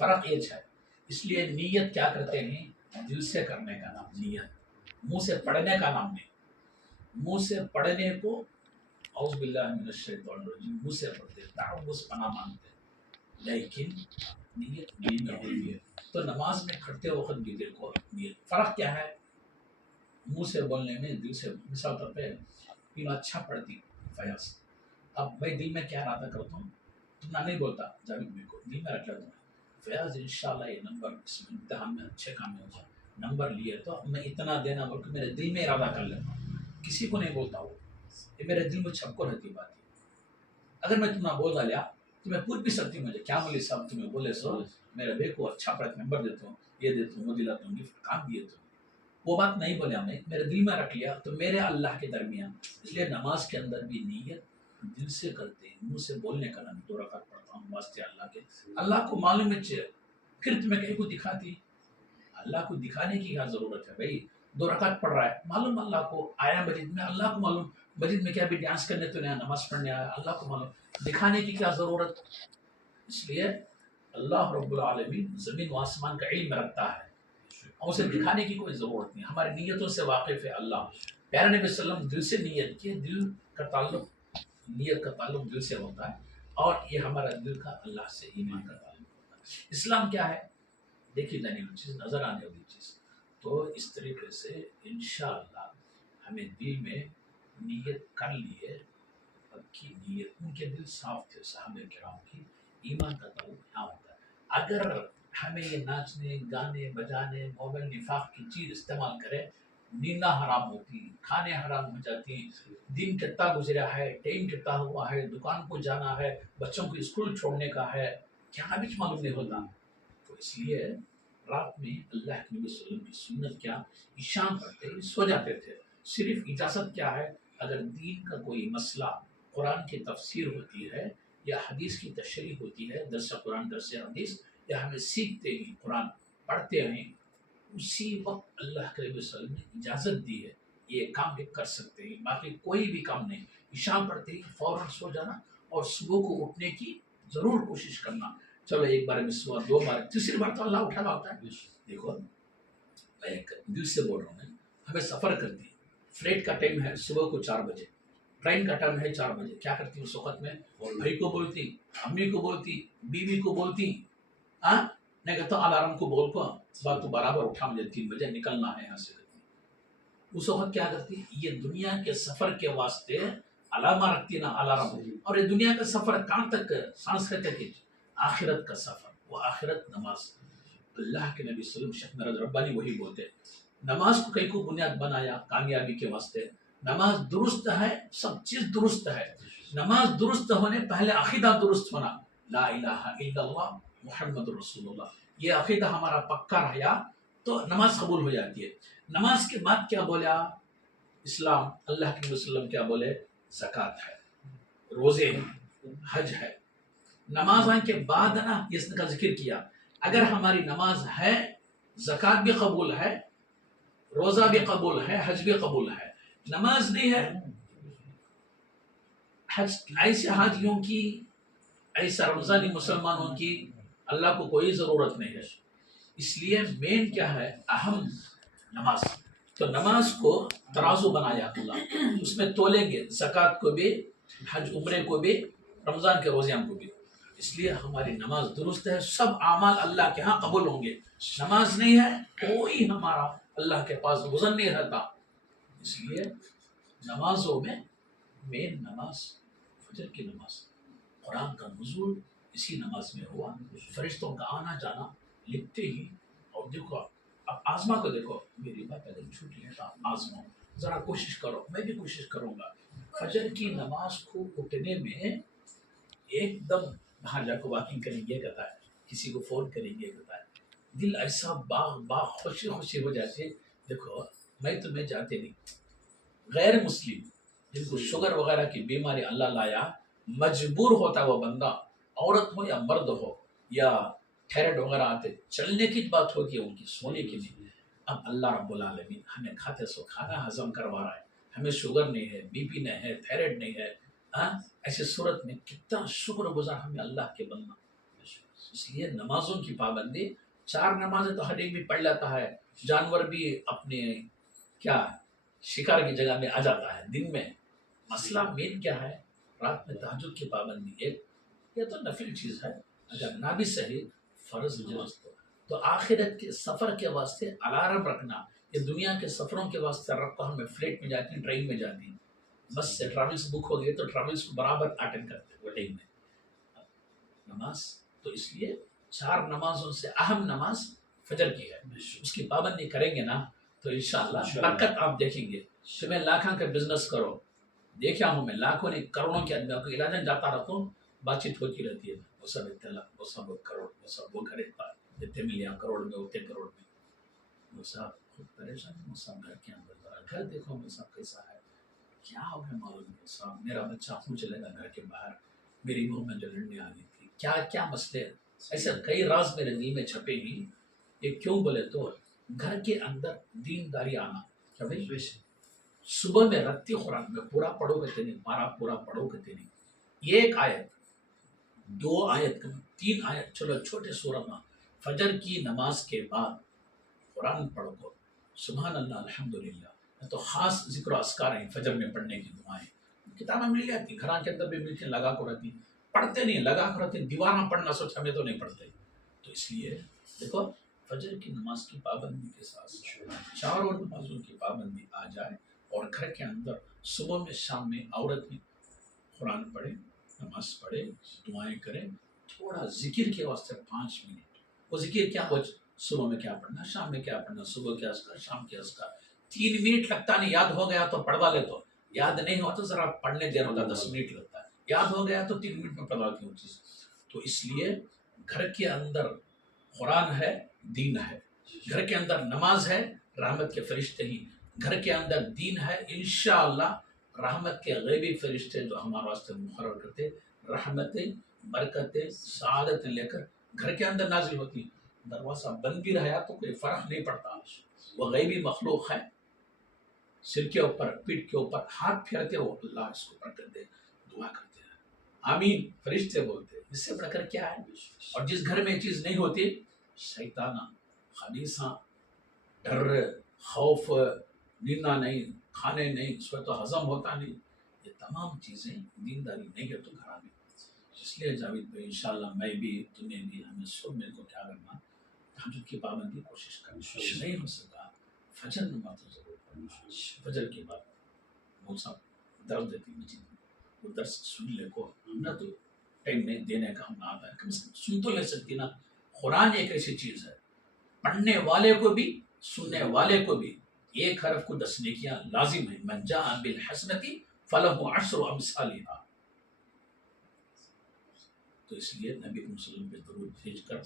فرق یہ ہے. اس لیے نیت کیا کرتے ہیں؟ دل سے کرنے کا نام نیت، منہ سے پڑھنے کا نام نہیں. منہ سے پڑھنے کو اعوذ باللہ من الشیطان الرجیم منہ سے پڑھتے تعوذ پناہ مانگتے، لیکن نیت دل میں ہوتی ہے. تو نماز میں کھڑتے وقت بھی دیکھو نیت فرق کیا ہے منہ سے بولنے میں دل سے. مثال طور پہ اچھا پڑھتی فیاض، اب میں دل میں کیا ارادہ کرتا ہوں، تم نہیں بولتا جاوید میرے کو دل میں رکھ لیتا ہوں فیاض انشاءاللہ یہ نمبر اس میں امتحان میں اچھے کام میں ہوگا، نمبر لیے تو میں اتنا دینا بول کے میرے دل میں ارادہ کر لیتا ہوں، کسی کو نہیں بولتا. وہ یہ میرے دل میں چھپکو رہتی بات ہے. اگر میں تمہیں بول ڈالیا تو میں پوچھ بھی سکتی ہوں، مجھے کیا مولوی صاحب تمہیں بولے سو میرے بے کو اچھا پڑھا نمبر دیتا ہوں، یہ دیتا ہوں، وہ دلاتا ہوں، گفٹ کام دیے تو وہ بات نہیں بولیا، میں میرے دل میں رکھ لیا تو میرے اللہ کے درمیان. اس لیے نماز کے اندر بھی نیت دل سے کرتے ہیں، منہ سے بولنے کا نام. 2 رکعت پڑھتا ہوں واسطے اللہ کے، اللہ کو معلوم ہے. پھر تمہیں کہیں کو دکھاتی، اللہ کو دکھانے کی کیا ضرورت ہے بھائی؟ 2 رکعت پڑھ رہا ہے، معلوم اللہ کو آیا مسجد میں، اللہ کو معلوم مسجد میں کیا بھی ڈانس کرنے تو نہیں، نماز پڑھنے آیا، اللہ کو معلوم. دکھانے کی کیا ضرورت؟ اس لیے اللہ رب العالمین زمین و آسمان کا علم رکھتا ہے اور اسے دکھانے کی کوئی ضرورت نہیں. ہماری نیتوں سے واقف ہے اللہ. پیارے نبی صلی اللہ علیہ وسلم دل سے نیت کی، دل کا تعلق، نیت کا تعلق دل سے ہوتا ہے، اور یہ ہمارا دل کا اللہ سے ایمان کا تعلق ہوتا ہے. اسلام کیا ہے؟ دیکھی جانے والی چیز، نظر آنے والی چیز. تو اس طریقے سے انشاءاللہ ہمیں دل میں نیت کر لی ہے، پکی نیت. ان کے دل صاف تھے صحابہ کرام کی، ایمان کا تعلق یہاں ہوتا ہے. اگر ہمیں یہ ناچنے گانے بجانے موبائل نفاق کی چیز استعمال کرے، نیندہ حرام ہوتی، کھانے حرام ہو جاتی، دن کتنا گزرا ہے، ٹائم کتنا ہوا ہے، دکان کو جانا ہے، بچوں کو اسکول چھوڑنے کا ہے، کیا بھی معلوم نہیں ہوتا. تو اس لیے رات میں اللہ کے نبی صلی اللہ علیہ وسلم کی سنت کیا، عشاء پڑھتے سو جاتے تھے. صرف اجازت کیا ہے؟ اگر دین کا کوئی مسئلہ، قرآن کی تفسیر ہوتی ہے یا حدیث کی تشریح ہوتی ہے، درس قرآن درس حدیث، یا ہمیں سیکھتے ہی قرآن پڑھتے ہیں، اسی وقت اللہ کے نبی صلی اللہ علیہ وسلم نے اجازت دی ہے یہ کام بھی کر سکتے ہیں. باقی کوئی بھی کام نہیں. عشاء پڑھتے ہی فوراً سو جانا اور صبح کو اٹھنے کی ضرور کوشش کرنا. چلو ایک بار میں صبح، 2 بار، تیسری بار تو اللہ اٹھا ہوتا ہے. دیکھو میں ایک دل سے بول رہا ہوں، ہمیں سفر کرتی، فلائٹ کا ٹائم ہے صبح کو 4 بجے، ٹرین کا ٹائم ہے 4 بجے. کیا کرتی اس وقت میں؟ اور بھائی کو بولتی، امی کو بولتی، بیوی کو بولتی، ہاں نہیں کہتا الارم کو بول کو بات تو برابر اٹھا، مجھے 3 بجے نکلنا ہے یہاں سے. اس وقت کیا کرتی؟ یہ دنیا کے سفر کے واسطے علامہ رکھتی نا الارم. اور یہ دنیا کا سفر کہاں تک؟ سانس تک، آخرت کا سفر. وہ آخرت نماز. اللہ کے نبی صلی اللہ علیہ وسلم شیخ مراد ربانی وہی بولتے ہیں، نماز کو کئی کو بنیاد بنایا کامیابی کے واسطے. نماز درست ہے، سب چیز درست ہے. نماز درست ہونے پہلے عقیدہ درست ہونا، لا الہ الا اللہ محمد رسول اللہ. یہ عقیدہ ہمارا پکا رہا تو نماز قبول ہو جاتی ہے. نماز کے بعد کیا بولا اسلام؟ اللہ کے نبی صلی اللہ علیہ وسلم کیا بولے؟ زکوٰۃ ہے، روزے ہیں، حج ہے. نماز کے بعد نا اس کا ذکر کیا. اگر ہماری نماز ہے، زکوٰۃ بھی قبول ہے، روزہ بھی قبول ہے، حج بھی قبول ہے. نماز نہیں ہے، حج ایسے حاجیوں کی، ایسا رمضانی مسلمانوں کی اللہ کو کوئی ضرورت نہیں ہے. اس لیے مین کیا ہے؟ اہم نماز. تو نماز کو ترازو بنایا اللہ، اس میں تولیں گے زکوٰۃ کو بھی، حج عمرے کو بھی، رمضان کے روزیاں کو بھی. اس لیے ہماری نماز درست ہے، سب اعمال اللہ کے ہاں قبول ہوں گے. نماز نہیں ہے، کوئی ہمارا اللہ کے پاس گزر نہیں رہتا. اس لیے نمازوں میں مین نماز فجر کی نماز، قرآن کا نزول اسی نماز میں ہوا، فرشتوں کا آنا جانا لکھتے ہی. اور دیکھو اب آزما کو، دیکھو میری بات اگر چھوٹی ہے تو آزما ذرا کوشش کرو، میں بھی کوشش کروں گا. فجر کی نماز کو اٹھنے میں ایک دم باہر جا کے واکنگ کریں گے کہتا ہے، کسی کو فون کریں گے کہتا ہے، دل ایسا باغ باغ خوشی خوشی ہو جاتی ہے. دیکھو میں تمہیں جاتے نہیں، غیر مسلم جن کو شوگر وغیرہ کی بیماری اللہ لایا، مجبور ہوتا وہ بندہ، عورت ہو یا مرد ہو، یا تھائرائڈ وغیرہ آتے، چلنے کی بات ہوتی ہے ان کی، سونے کی نہیں. اب اللہ رب العالمین ہمیں کھاتے سو کھانا ہضم کروا رہا ہے، ہمیں شوگر نہیں ہے، بی پی نہیں ہے، تھائرائڈ نہیں ہے. ایسے صورت میں کتنا شکر گزار ہمیں اللہ کے بندہ. اس لیے نمازوں کی پابندی، 4 نمازیں تو ہر ایک بھی پڑھ لیتا ہے، جانور بھی اپنے کیا شکار کی جگہ میں آ جاتا ہے دن میں. مسئلہ مین کیا ہے؟ رات میں تہجد کی پابندی. ایک یہ تو نفل چیز ہے، اگر نہ بھی صحیح فرض نماز تو آخرت کے سفر کے واسطے الارم رکھنا. یہ دنیا کے سفروں کے واسطے رکھو، ہمیں فلیٹ میں جاتی ہیں، ٹرین میں جاتی ہیں، بس سے ٹریولس بک ہو گئی تو ٹریولس کو برابر اٹینڈ کرتے ہیں وہ ٹائم میں نماز. تو اس لیے 4 نمازوں سے اہم نماز فجر کی ہے. اس کی پابندی کریں گے نا تو انشاءاللہ برکت آپ دیکھیں گے. تمہیں لاکھوں کا بزنس کرو، دیکھا ہوں میں لاکھوں نے کروڑوں کے آدمی کو علاج جاتا رہتا ہوں، بات چیت ہوتی رہتی ہے، وہ سب اتنا وہ سب کروڑ وہ سب وہ گھر اتنے ملین کروڑ میں اتنے کروڑ میں، وہ سب خود پریشان. وہ سب گھر کے اندر ذرا گھر دیکھو وہ سب کیسا ہے، کیا ہو گیا معلوم نہیں. صاحب میرا بچہ خون چلے گا گھر کے باہر، میری بہو میں جو لڑنے آ گئی تھی، کیا کیا مسئلے. ایسے کئی راز میرے دل میں چھپے ہی. یہ کیوں بولے تو گھر کے اندر دینداری آنا. کیا بھائی صبح میں رتی قرآن میں پورا پڑھو کہتے نہیں، پارا پورا پڑھو کہتے نہیں. ایک آیت 2 آیت 3 آیت چلو چھوٹے سورہ میں فجر کی نماز کے بعد قرآن پڑھو کو سبحان اللہ الحمدللہ. تو خاص ذکر و اذکار ہیں فجر میں پڑھنے کی دعائیں، کتابیں مل جاتی گھر کے اندر بھی ملتی، لگا کو رہتی، پڑھتے نہیں، لگا کو رہتے. دیوانہ پڑھنا سوچ ہمیں تو نہیں پڑھتے. تو اس لیے دیکھو فجر کی نماز کی پابندی کے ساتھ 4 نمازوں کی پابندی آ جائے اور گھر کے اندر صبح میں شام میں عورت بھی قرآن پڑھے، نماز پڑھے، دعائیں کریں، تھوڑا ذکر کے واسطے 5 منٹ. وہ ذکر کیا ہو، صبح میں کیا پڑھنا، شام میں کیا پڑھنا، صبح کے اذکار شام کے اذکار. 3 منٹ لگتا نہیں، یاد ہو گیا تو پڑھوا لے، تو یاد نہیں ہوا تو ذرا پڑھنے دیر ہوتا 10 منٹ لگتا ہے، یاد ہو گیا تو 3 منٹ میں پڑھواتی ہوں چیز. تو اس لیے گھر کے اندر قرآن ہے، دین ہے، گھر کے اندر نماز ہے، رحمت کے فرشتے ہی، گھر کے اندر دین ہے، انشاءاللہ رحمت کے غیبی فرشتے جو ہمارے واسطے مقرر کرتے، رحمتیں برکتیں سعادتیں لے کر گھر کے اندر نازل ہوتی. دروازہ بند بھی رہا تو کوئی فرق نہیں پڑتا، وہ غیبی مخلوق ہے. سر کے اوپر پیٹھ کے اوپر ہاتھ پھیرتے ہو، اللہ اس کو برکت دے، دعا کرتے ہیں، آمین فرشتے بولتے. اس سے بڑھ کر کیا ہے؟ اور جس گھر میں چیز نہیں ہوتی، شیطانہ خبیثہ ڈر خوف، نیندہ نہیں، کھانے نہیں، اس وقت تو ہضم ہوتا نہیں، یہ تمام چیزیں دینداری نہیں ہے تو گھر میں. اس لیے جاوید بھائی انشاءاللہ میں بھی تمہیں بھی ہمیں سب مل کو کیا کرنا، تہجد کی پابندی کوشش کرنا. نہیں ہو سکا فجر نماز تو ضرور پڑھنا. فجر کے بعد وہ سب درد دیتی مسجد میں، وہ درس سن لے کو نہ تو ٹائم نہیں دینے کا ہم آتا ہے، کم سے کم سن تو لے سکتی نا. قرآن ایک ایسی چیز ہے پڑھنے والے کو بھی سننے والے کو بھی ایک حرف کو 10 نیکیاں لازم ہے. من جاء بالحسنۃ فلہ عشر امثالها. تو اس لیے نبی صلی اللہ علیہ وسلم پہ درود بھیج کر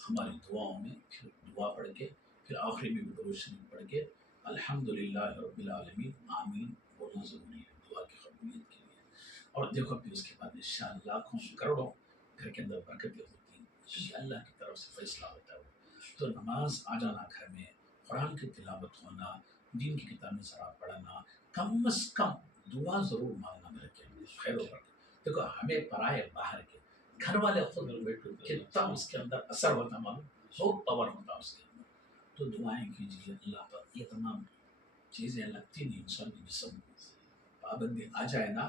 ہماری دعاؤں میں پھر دعا پڑھ کے پھر آخری میں بھی درود شریف پڑھ کے الحمدللہ رب العالمین آمین بولنا ضروری ہے دعا کی قبولیت کے لیے. اور دیکھو پھر اس کے بعد انشاءاللہ لاکھوں کروڑوں گھر کے اندر برکتیں ہوتی ہیں کیونکہ اللہ کی طرف سے فیصلہ ہوتا ہے. تو نماز آ جانا گھر میں، قرآن کی تلاوت ہونا، دین کی کتابیں ذرا پڑھنا، کم از کم دعا ضرور مانگنا گھر کے اندر خیر و برکت. دیکھو ہمیں پرائے باہر کے گھر والے خود کتنا اس کے اندر اثر ہوتا معلوم، بہت پاور ہوتا اس کے اندر. تو دعائیں کیجیے اللہ پر. یہ تمام چیزیں لگتی نہیں، انسان کے جسم پابندی آ جائے نا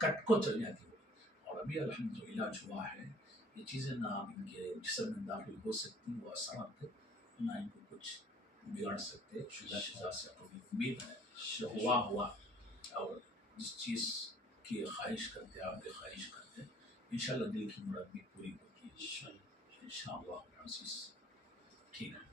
کٹ کو چل جاتی ہو. اور ابھی الحمدللہ علاج ہوا ہے، یہ چیزیں نہ ان کے جسم میں داخل ہو سکتی، وہ اثرات نہ ان کو کچھ بگاڑ سکتے. شدہ سے اپنی امید ہے جو ہوا. اور جس چیز کی خواہش کرتے آپ بھی خواہش کرتے انشاءاللہ دل کی مراد بھی پوری ہوتی ہے انشاءاللہ. ٹھیک ہے.